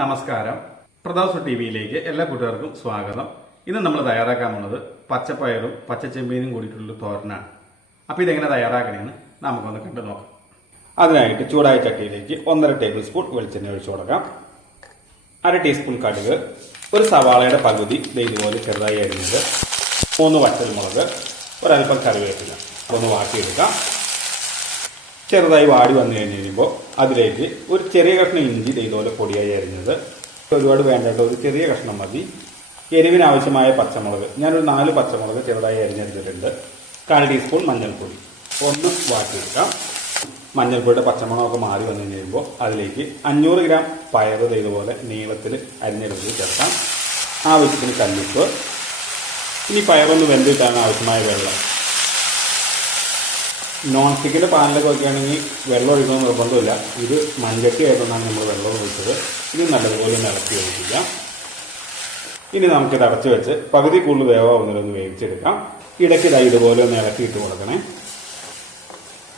നമസ്കാരം. പ്രതാപ് ടി വിയിലേക്ക് എല്ലാ കൂട്ടുകാർക്കും സ്വാഗതം. ഇന്ന് നമ്മൾ തയ്യാറാക്കാൻ പോകുന്നത് പച്ചപ്പയറും പച്ചച്ചെമ്മീനും കൂടിയിട്ടുള്ള തോരനാണ്. അപ്പോൾ ഇതെങ്ങനെ തയ്യാറാക്കണമെന്ന് നമുക്കൊന്ന് കണ്ടു നോക്കാം. അതിനായിട്ട് ചൂടായ ചട്ടിയിലേക്ക് 1.5 ടേബിൾ സ്പൂൺ വെളിച്ചെണ്ണ ഒഴിച്ചു കൊടുക്കാം. 1/2 ടീസ്പൂൺ കടുക്, ഒരു സവാളയുടെ പകുതി ഇതുപോലെ ചെറുതായി അരിഞ്ഞത്, 3 വറ്റൽമുളക്, ഒരൽപ്പം കറിവേപ്പില ഒന്ന് വാട്ടിയെടുക്കാം. ചെറുതായി വാടി വന്നു കഴിയുമ്പോൾ അതിലേക്ക് ഒരു ചെറിയ കഷ്ണം ഇഞ്ചി ഇതുപോലെ പൊടിയായി അരിഞ്ഞത്, ഒരുപാട് വേണ്ടത് ഒരു ചെറിയ കഷ്ണം മതി. എരിവിന് ആവശ്യമായ പച്ചമുളക്, ഞാനൊരു 4 പച്ചമുളക് ചെറുതായി അരിഞ്ഞെടുത്തിട്ടുണ്ട്. 1/4 ടീസ്പൂൺ മഞ്ഞൾപ്പൊടി ഒന്ന് വാട്ടിയെടുക്കാം. മഞ്ഞൾപ്പൊടിയുടെ പച്ചമുളകൊക്കെ മാറി വന്നു കഴിയുമ്പോൾ അതിലേക്ക് 500 ഗ്രാം പയർ ഇതുപോലെ നീളത്തിൽ അരിഞ്ഞെടുത്ത് ചേർക്കാം. ആവശ്യത്തിന് കല്ലുപ്പ്. ഇനി പയറൊന്ന് വെന്തിട്ടാണ് ആവശ്യമായ വെള്ളം. നോൺ സ്റ്റിക്കിൻ്റെ പാനിലൊക്കെ വയ്ക്കുകയാണെങ്കിൽ വെള്ളം ഒഴിക്കണമെന്ന് നിർബന്ധമില്ല. ഇത് മൺചട്ടി ആയതുകൊണ്ടാണ് നമ്മൾ വെള്ളം ഒഴിച്ചത്. ഇത് നല്ലതുപോലെ ഒന്ന് ഇളക്കി ഒഴിക്കുക. ഇനി നമുക്കിത് അടച്ചു വെച്ച് പകുതി കൂടുതൽ വേവാവുന്നതിലൊന്ന് വേവിച്ചെടുക്കാം. ഇടയ്ക്ക് ഇതുപോലെ ഒന്ന് ഇളക്കിയിട്ട് കൊടുക്കണേ.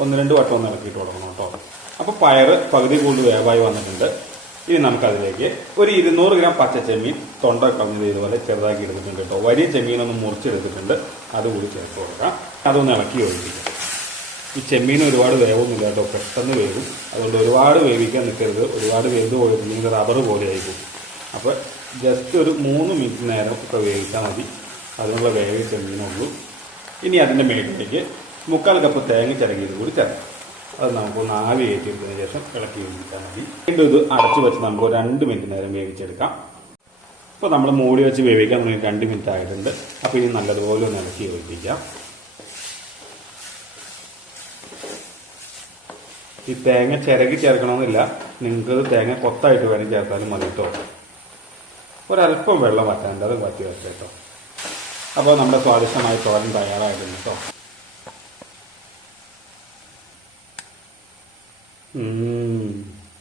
1-2 വട്ടം ഒന്ന് ഇളക്കിയിട്ട് കൊടുക്കണം കേട്ടോ. അപ്പോൾ പയർ പകുതി കൂടുതൽ വേവായി വന്നിട്ടുണ്ട്. ഇനി നമുക്കതിലേക്ക് ഒരു 200 ഗ്രാം പച്ചച്ചെമ്മീൻ തൊണ്ട കളഞ്ഞത് ഇതുപോലെ ചെറുതാക്കി എടുത്തിട്ടുണ്ട് കേട്ടോ. വലിയ ചെമ്മീനൊന്ന് മുറിച്ചെടുത്തിട്ടുണ്ട്, അതുകൂടി ചേർത്ത് കൊടുക്കാം. അതൊന്ന് ഇളക്കി ഒഴിപ്പിക്കാം. ഈ ചെമ്മീൻ ഒരുപാട് വേവൊന്നുമില്ല കേട്ടോ, പെട്ടെന്ന് വേവും. അതുകൊണ്ട് ഒരുപാട് വേവിക്കാൻ നിൽക്കരുത്. ഒരുപാട് വെന്ത് പോയിട്ടുണ്ടെങ്കിൽ റബ്ബർ പോലെ ആയിരിക്കും. അപ്പോൾ ജസ്റ്റ് ഒരു 3 മിനിറ്റ് നേരം ഒക്കെ വേവിച്ചാൽ മതി. അതിനുള്ള വേവ ചെമ്മീനുള്ളൂ. ഇനി അതിൻ്റെ മേളിലേക്ക് 3/4 കപ്പ് തേങ്ങ ചിരകിയത് കൂടി ചേർക്കാം. അത് നമുക്കൊന്ന് ആവി കയറ്റിയെടുത്തതിന് ശേഷം ഇളക്കി വേവിച്ചാൽ മതി. വീണ്ടും ഇത് അടച്ചു വെച്ച് നമുക്ക് 2 മിനിറ്റ് നേരം വേവിച്ചെടുക്കാം. ഇപ്പോൾ നമ്മൾ മൂടി വെച്ച് വേവിക്കാൻ തുടങ്ങി 2 മിനിറ്റ് ആയിട്ടുണ്ട്. അപ്പോൾ ഇനി നല്ലതുപോലെ ഒന്ന് ഇളക്കി വേവിക്കാം. ഈ തേങ്ങ ചിരകി ചേർക്കണമെന്നില്ല, നിങ്ങൾക്ക് തേങ്ങ കൊത്തായിട്ട് വേണം ചേർത്താലും മതി കേട്ടോ. ഒരല്പം വെള്ളം വറ്റാണ്ട് അത് വറ്റി വെച്ചേട്ടോ. അപ്പോൾ നമ്മുടെ സ്വാദിഷ്ടമായ തോരൻ തയ്യാറായിട്ടുണ്ട് കേട്ടോ.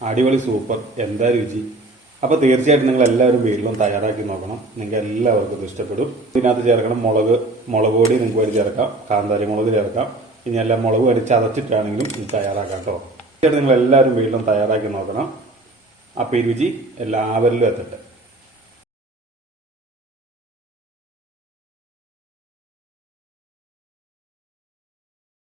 അടിപൊളി, സൂപ്പർ, എന്താ രുചി. അപ്പോൾ തീർച്ചയായിട്ടും നിങ്ങൾ എല്ലാവരും വീട്ടിലും തയ്യാറാക്കി നോക്കണം. നിങ്ങൾക്ക് എല്ലാവർക്കും ഇത് ഇഷ്ടപ്പെടും. ഇതിനകത്ത് ചേർക്കണം മുളക് പൊടി നിങ്ങൾക്ക് വേണ്ടി ചേർക്കാം, കാന്താരി മുളക് ചേർക്കാം. ഇനി എല്ലാം മുളക് വേണ്ടി ചതച്ചിട്ടാണെങ്കിലും ഇത് തയ്യാറാക്കാം കേട്ടോ. തീർച്ചയായിട്ടും നിങ്ങൾ എല്ലാവരും വീട്ടിലും തയ്യാറാക്കി നോക്കണം. അപ്പോൾ ഈ രുചി എല്ലാവരിലും എത്തട്ടെ.